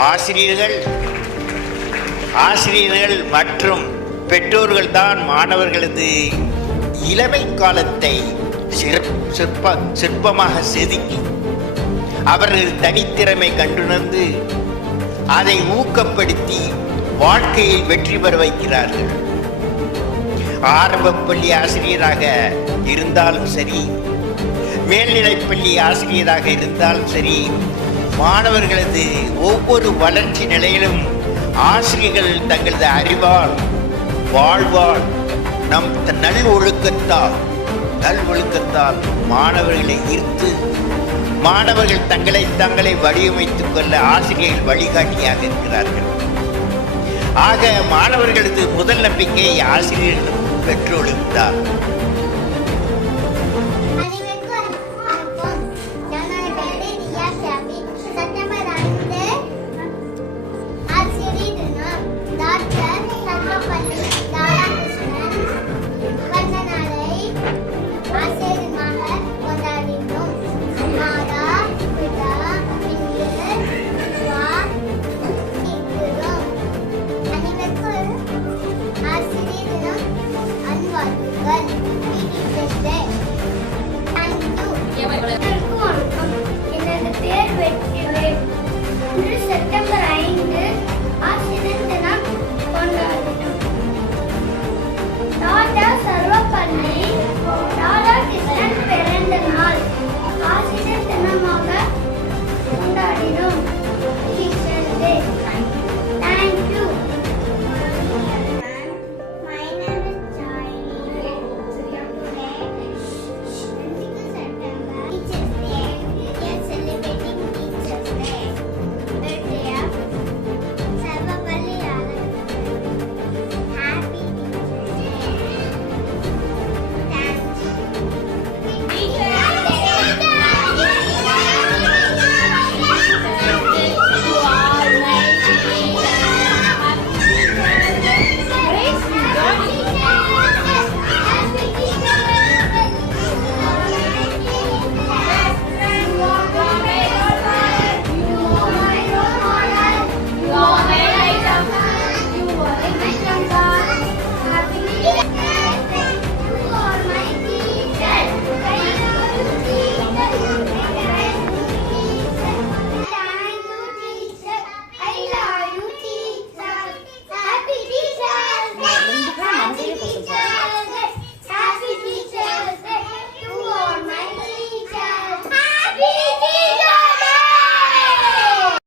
ஆசிரியர்கள் ஆசிரியர்கள் மற்றும் பெற்றோர்கள் தான் மாணவர்களது இளமை காலத்தை சிற்பமாக செதுக்கி அவர்கள் தனித்திறமை கண்டுணர்ந்து அதை ஊக்கப்படுத்தி வாழ்க்கையில் வெற்றி பெற வைக்கிறார்கள். ஆரம்பப்பள்ளி ஆசிரியராக இருந்தாலும் சரி, மேல்நிலைப்பள்ளி ஆசிரியராக இருந்தாலும் சரி, மாணவர்களது ஒவ்வொரு வளர்ச்சி நிலையிலும் ஆசிரியர்கள் தங்களது அறிவால், வாழ்வால், நம் நல்வொழுக்கத்தால் மாணவர்களை ஈர்த்து மாணவர்கள் தங்களை வடிவமைத்துக் கொள்ள ஆசிரியர்கள் வழிகாட்டியாக இருக்கிறார்கள். ஆக மாணவர்களது முதல் நம்பிக்கை ஆசிரியர்களும் பெற்றோர்களும் தான்.